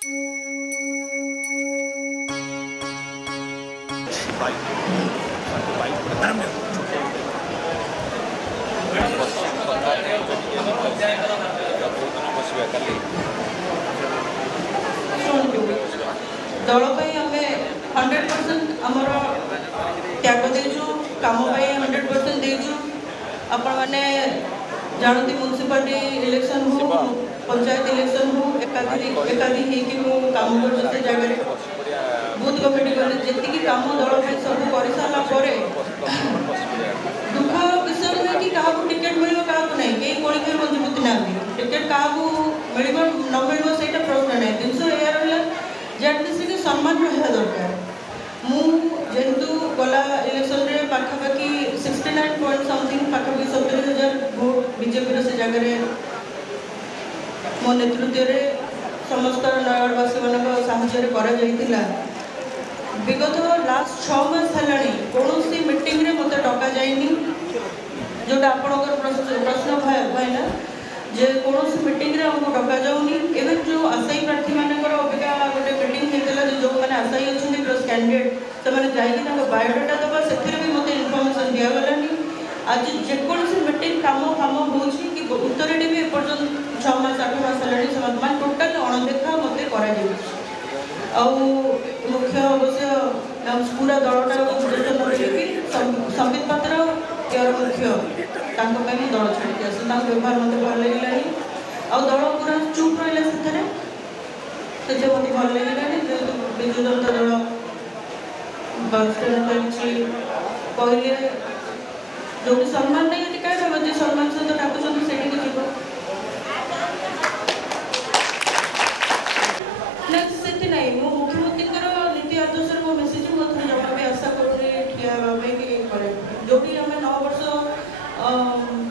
दल आम 100% आमर त्याग देचु कम 100% देचु आपण मैंने जानती म्यूनिसिपालिटी इलेक्शन हो पंचायत इलेक्शन हो एकाधी कम कर जगह बूथ कमिटी गले जी कम दल सब कर सारापर दुख विषय नुहे कि क्या टिकेट मिल क्या नहीं कई कोड़ी खेल मजबूत ना टिकेट क्या मिल न मिल से प्रश्न नहीं जिनस या रहा एटलिस्ट सम्मान रहा दरकार मुझेतु गला इलेक्शन रे पाखापाखि 69 पॉइंट समथिंग पाखापाखि 70,000 भोट बीजेपी से जगह मो नेतृत्व समस्त नयगढ़वासी मान विगत लास्ट 6 मास है कौन मीटिंग रे मत डका जाइनी जोटा आपणकर प्रश्न भाईना जे कौन मीटिंग रे हमको डका जाऊनी एवं जो आशायी प्रार्थी मानकर अबिका गोटे मीटिंग होता जो मैंने आशायी अच्छे प्लस कैंडिडेट से बायोडाटा दबा से भी मत इनफर्मेशन दिगलानी आज जेकोसी मीटिंग कम कम हो उत्तर भी एपर्तंत 6 मास 8 मास है टोटाल अणदेखा मत कर मुख्य अवश्य पूरा दलटा संबित पात्र यार मुख्य दल छाड़ी आस व्यवहार मत भल लगे दल पूरा चुप रहा से मत भल लगे जेहतु विजु जनता दल कहले जो सम्मान नहीं कहीं सम्मान सहित डाकुन से नहीं मो मुख्यमंत्री नीति आदर्श मो मेसेज मुझे जमा भी आशा कर जो भी आम 9 वर्ष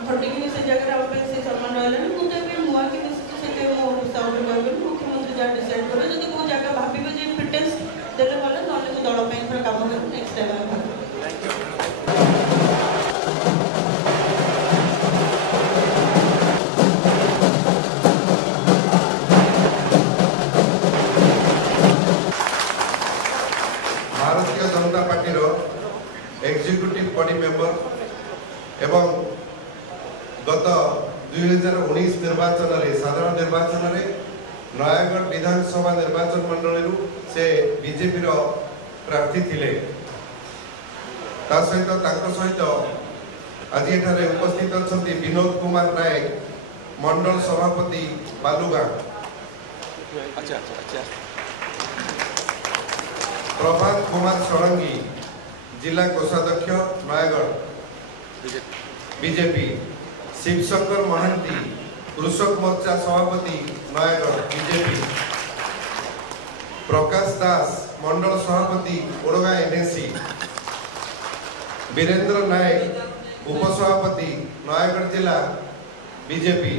फटिक से जगह से सम्मान रहा मुझे नुआ कि से मो हिसाब से कह मुख्यमंत्री जहाँ डिसाइड करें जब कौ जगह भावे जे फिटनेस देने वाले ना दल कम कर next time Bharatiya Janata party executive body member एवं गत 2019 निर्वाचन रे साधारण निर्वाचन रे नयागढ़ विधानसभा निर्वाचन मंडल से बीजेपी प्रार्थी थिले सहित आज एठारे उपस्थित अच्छा विनोद कुमार नायक मंडल सभापति बालुगाँ प्रभात कुमार षडंगी जिला कोषाध्यक्ष नयागढ़ बीजेपी शिवशंकर महांती कृषक मोर्चा सभापति नयागढ़ बीजेपी प्रकाश दास मंडल सभापति ओडगाँ एनएसी वीरेंद्र नायक उपसभापति नयागढ़ जिला बीजेपी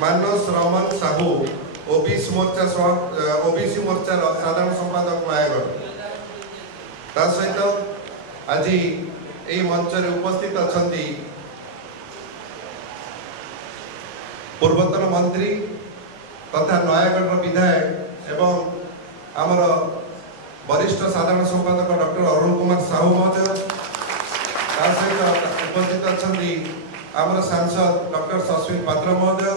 मानस रमन साहू ओबीसी मोर्चार साधारण संपादक नयागढ़ सहित आज यही मंच उपस्थित अच्छा पूर्वतन मंत्री तथा नयागढ़ विधायक एवं आमर वरिष्ठ साधारण संपादक डॉक्टर अरुण कुमार साहू महोदय सहित उपस्थित अच्छा आमर सांसद डॉक्टर सस्मित पात्र महोदय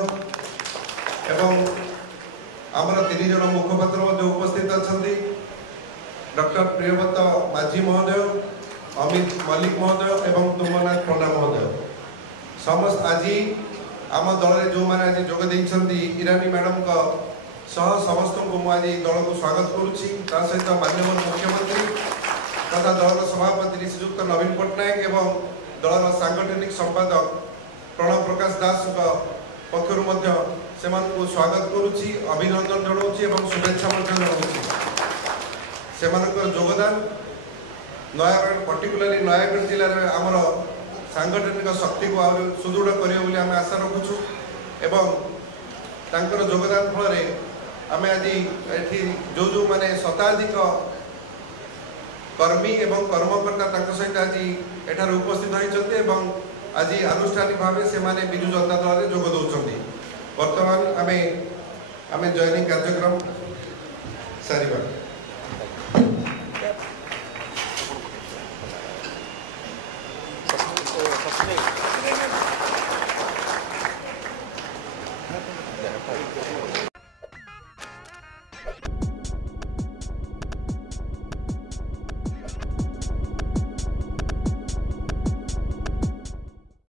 एवं आमर 3 जन मुखपात्र उपस्थित अच्छा डॉक्टर प्रियव्रत माझी महोदय अमित मल्लिक महोदय एवं तुंगनाथ पंडा महोदय समस्त आज आम दल जो मैंने आज जोगद ईरानी मैडम समस्त को मुझे दल को स्वागत करुच्ची सहित माननीय मुख्यमंत्री तथा दल सभापति श्रीयुक्त नवीन पट्टनायक एवं दल सांगठनिक संपादक प्रणव प्रकाश दास पक्षर से स्वागत करुच्ची अभिनंदन जनाऊँगी और शुभेच्छा जनाऊँगी से योगदान नयागढ़ पर्टिकुलरली नयागढ़ जिले में आमर सांगठनिक शक्ति को आ सुदृढ़ करें आम आशा रखुचु एवं तांकर योगदान फल आम आज ये जो जो माने शताधिक कर्मी एवं कर्मकर्ता सहित आज एठार उपस्थित होती आज आनुष्ठानिक भाव से विजु जनता दल में जोग दौरान बर्तमान आम जॉइनिंग कार्यक्रम ସାରିବା। Gracias.